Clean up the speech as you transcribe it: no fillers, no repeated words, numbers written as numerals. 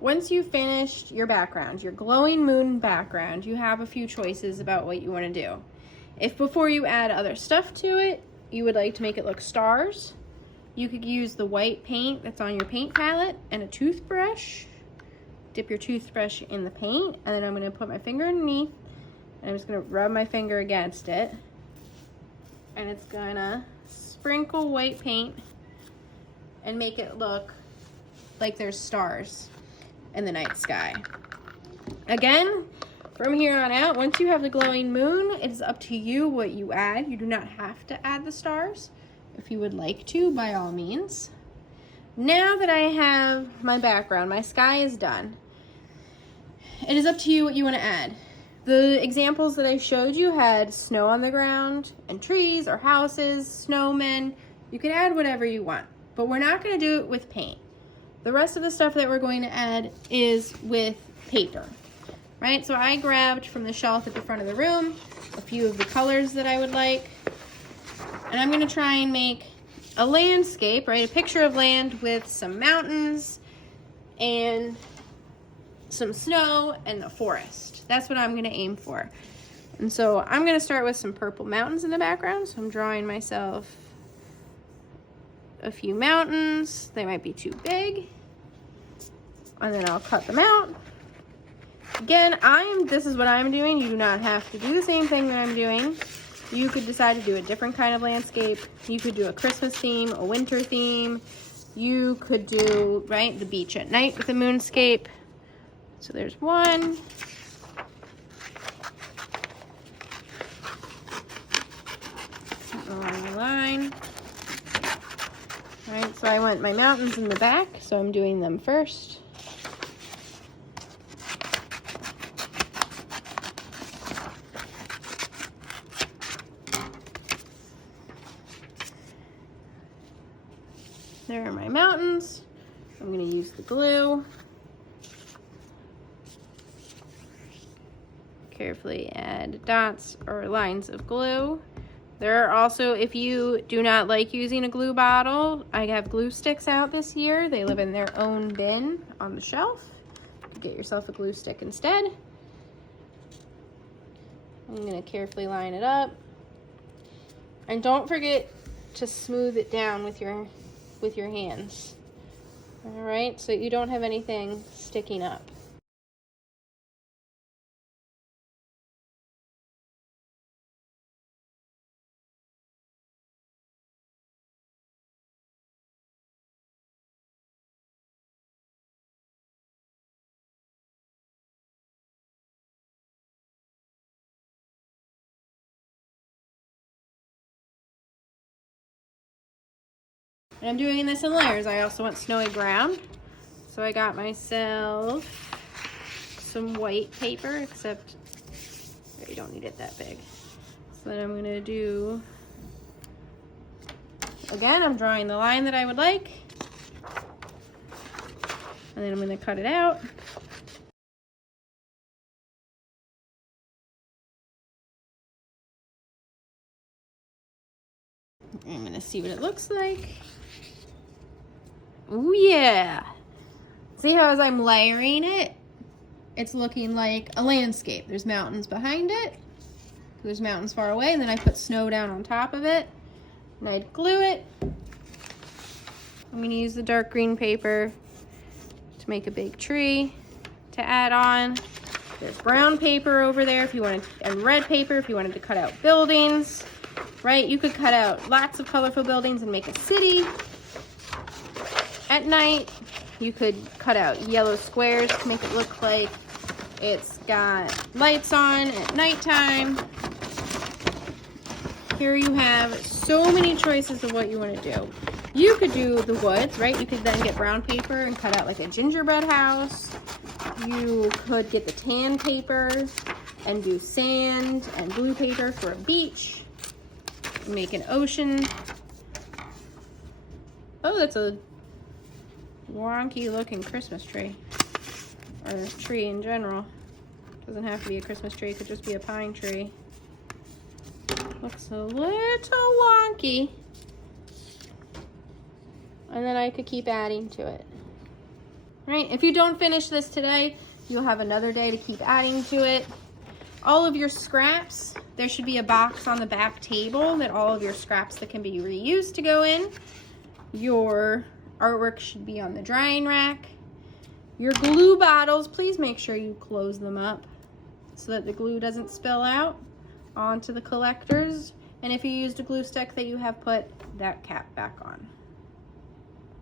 once you've finished your background, your glowing moon background, you have a few choices about what you want to do. If before you add other stuff to it, you would like to make it look stars, you could use the white paint that's on your paint palette and a toothbrush. Dip your toothbrush in the paint, and then I'm going to put my finger underneath, and I'm just going to rub my finger against it, and it's going to sprinkle white paint and make it look like there's stars in the night sky. Again, from here on out, once you have the glowing moon, it's up to you what you add. You do not have to add the stars. If you would like to, by all means. Now that I have my background, my sky is done, it is up to you what you want to add. The examples that I showed you had snow on the ground and trees or houses, snowmen. You can add whatever you want, but we're not going to do it with paint. The rest of the stuff that we're going to add is with paper, right? So I grabbed from the shelf at the front of the room a few of the colors that I would like, and I'm going to try and make a landscape, right? A picture of land with some mountains and some snow and the forest. That's what I'm going to aim for. And so I'm going to start with some purple mountains in the background. So I'm drawing myself a few mountains. They might be too big. And then I'll cut them out. Again, this is what I'm doing. You do not have to do the same thing that I'm doing. You could decide to do a different kind of landscape. You could do a Christmas theme, a winter theme. You could do, right, the beach at night with a moonscape. So there's one. Along the line. All right, so I want my mountains in the back, so I'm doing them first. There are my mountains. I'm going to use the glue. Carefully add dots or lines of glue. There are also, if you do not like using a glue bottle, I have glue sticks out this year. They live in their own bin on the shelf. You can get yourself a glue stick instead. I'm going to carefully line it up. And don't forget to smooth it down with your hands. All right, so you don't have anything sticking up. And I'm doing this in layers. I also want snowy ground. So I got myself some white paper, except you don't need it that big. So then I'm gonna do, again, I'm drawing the line that I would like. And then I'm gonna cut it out. I'm gonna see what it looks like. Oh yeah. See how as I'm layering it, it's looking like a landscape. There's mountains behind it. There's mountains far away, and then I put snow down on top of it. And I'd glue it. I'm gonna use the dark green paper to make a big tree to add on. There's brown paper over there if you wanted, and red paper if you wanted to cut out buildings, right? You could cut out lots of colorful buildings and make a city. At night, you could cut out yellow squares to make it look like it's got lights on at nighttime. Here you have so many choices of what you want to do. You could do the woods, right? You could then get brown paper and cut out like a gingerbread house. You could get the tan paper and do sand and blue paper for a beach. Make an ocean. Oh, that's a wonky looking Christmas tree, or a tree in general. Doesn't have to be a Christmas tree, it could just be a pine tree. Looks a little wonky. And then I could keep adding to it. right? If you don't finish this today, you'll have another day to keep adding to it. All of your scraps, there should be a box on the back table that all of your scraps that can be reused to go in. Your artwork should be on the drying rack. Your glue bottles, please make sure you close them up so that the glue doesn't spill out onto the collectors. And if you used a glue stick, that you have put that cap back on.